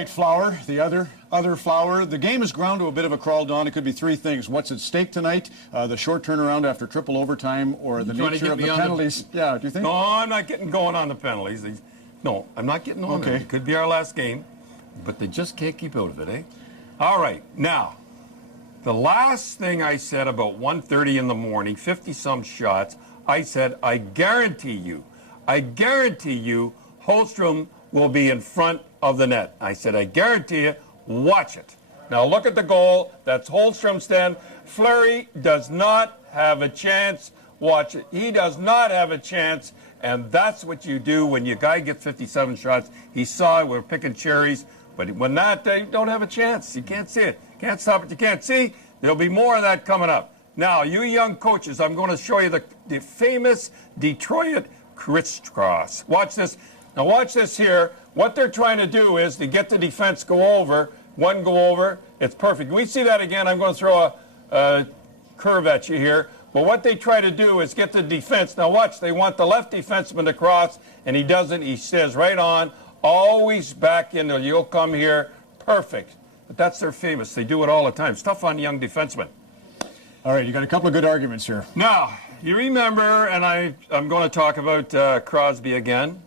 right, Flower, the other Flower. The game has ground to a bit of a crawl, Don. It could be three things. What's at stake tonight? The short turnaround after triple overtime, or the nature of the penalties? Yeah, do you think? No, I'm not getting going on the penalties. No, I'm not getting on them. It could be our last game, but they just can't keep out of it, eh? All right, now, the last thing I said about 1:30 in the morning, 50-some shots, I said, I guarantee you, Holmstrom will be in front of the net. I said, I guarantee you, watch it. Now look at the goal. That's Holmstrom's stand. Fleury does not have a chance. Watch it. He does not have a chance. And that's what you do when your guy gets 57 shots. He saw it. We're picking cherries. But when that, they don't have a chance. You can't see it. Can't stop it. You can't see. There'll be more of that coming up. Now, you young coaches, I'm going to show you the famous Detroit crisscross. Watch this. Now watch this here. What they're trying to do is to get the defense go over. One go over. It's perfect. Can we see that again? I'm going to throw a curve at you here. But what they try to do is get the defense. Now watch. They want the left defenseman to cross, and he doesn't. He says right on. Always back in there. You'll come here. Perfect. But that's their famous. They do it all the time. Stuff on young defensemen. All right, you got a couple of good arguments here. Now, you remember, and I'm going to talk about Crosby again.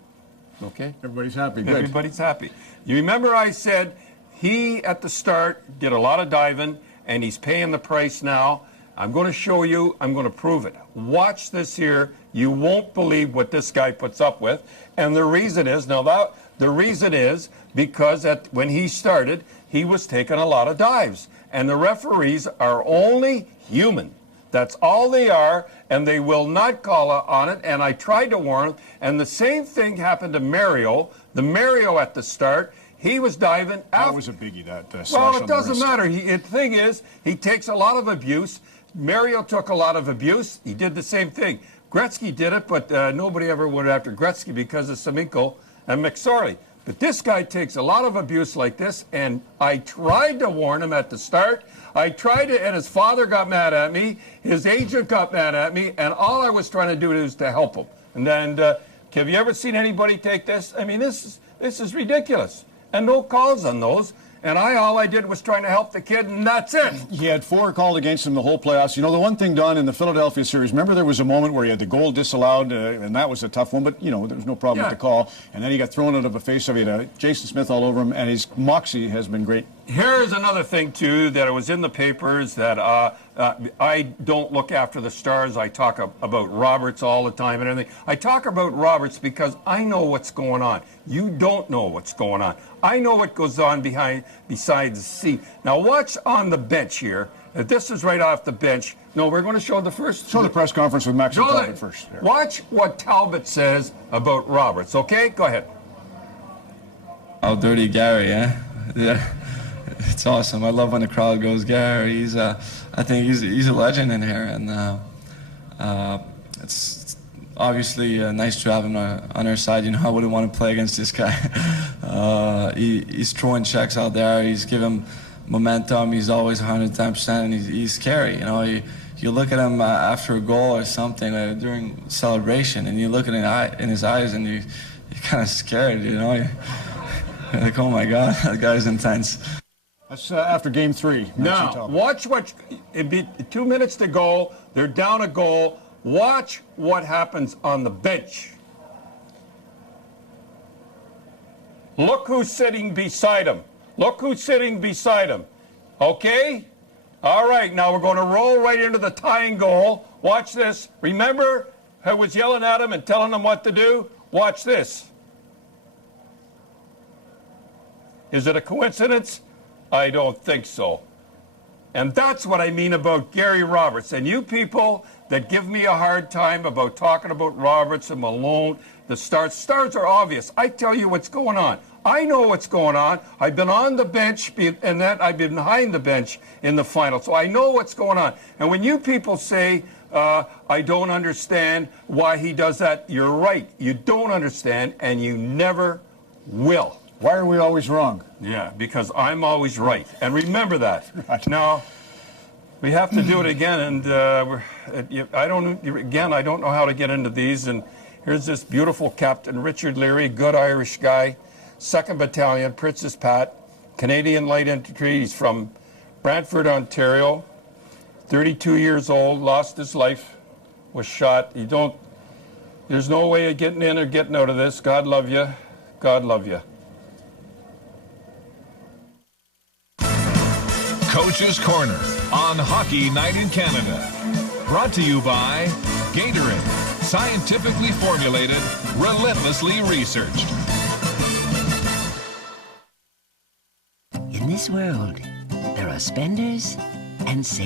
Okay? Everybody's happy. Good. Everybody's happy. You remember I said he, at the start, did a lot of diving, and he's paying the price now. I'm going to show you. I'm going to prove it. Watch this here. You won't believe what this guy puts up with. And the reason is, because when he started, he was taking a lot of dives. And the referees are only human. That's all they are, and they will not call on it. And I tried to warn them. And the same thing happened to Mario. The Mario at the start, he was diving. That was a biggie, that well, it doesn't matter. The thing is, he takes a lot of abuse. Mario took a lot of abuse. He did the same thing. Gretzky did it, but nobody ever went after Gretzky because of Semenko and McSorley. But this guy takes a lot of abuse like this, and I tried to warn him at the start. I tried to, and his father got mad at me. His agent got mad at me, and all I was trying to do is to help him. And then, have you ever seen anybody take this? I mean, this is ridiculous. And no calls on those. And all I did was trying to help the kid, and that's it. He had 4 called against him the whole playoffs. You know, the one thing, Don, in the Philadelphia series, remember there was a moment where he had the goal disallowed, and that was a tough one, but, you know, there was no problem with the call. And then he got thrown out of a face-off. He had Jason Smith all over him, and his moxie has been great. Here's another thing, too, that it was in the papers that I don't look after the Stars. I talk about Roberts all the time and everything. I talk about Roberts because I know what's going on. You don't know what's going on. I know what goes on besides the seat. Now watch on the bench here. This is right off the bench. No, we're going to show the first. Show the press conference with Max and Talbot first. There. Watch what Talbot says about Roberts, okay? Go ahead. Oh, dirty Gary, eh? Yeah. It's awesome. I love when the crowd goes, Gary. I think he's a legend in here, and it's obviously nice to have him on our side. You know, I wouldn't want to play against this guy. He's throwing checks out there. He's giving momentum. He's always 110%, and he's scary. You know, you look at him after a goal or something during celebration, and you look at in his eyes, and you're kind of scared. You know, you're like, oh my God, that guy's intense. That's after game 3. Now, watch what, it'd be 2 minutes to go. They're down a goal. Watch what happens on the bench. Look who's sitting beside him. Look who's sitting beside him. Okay? All right, now we're going to roll right into the tying goal. Watch this. Remember, I was yelling at him and telling him what to do? Watch this. Is it a coincidence? I don't think so. And that's what I mean about Gary Roberts. And you people that give me a hard time about talking about Roberts and Malone, the Stars. Stars are obvious. I tell you what's going on. I know what's going on. I've been on the bench, and then I've been behind the bench in the final. So I know what's going on. And when you people say, I don't understand why he does that, you're right. You don't understand, and you never will. Why are we always wrong? Yeah, because I'm always right. And remember that. Right. Now, we have to do it again, and I don't know how to get into these. And here's this beautiful Captain Richard Leary, good Irish guy, 2nd Battalion, Princess Pat. Canadian light infantry. He's from Brantford, Ontario. 32 years old, lost his life, was shot. There's no way of getting in or getting out of this. God love you. God love you. Coach's Corner on Hockey Night in Canada. Brought to you by Gatorade. Scientifically formulated, relentlessly researched. In this world, there are spenders and savers.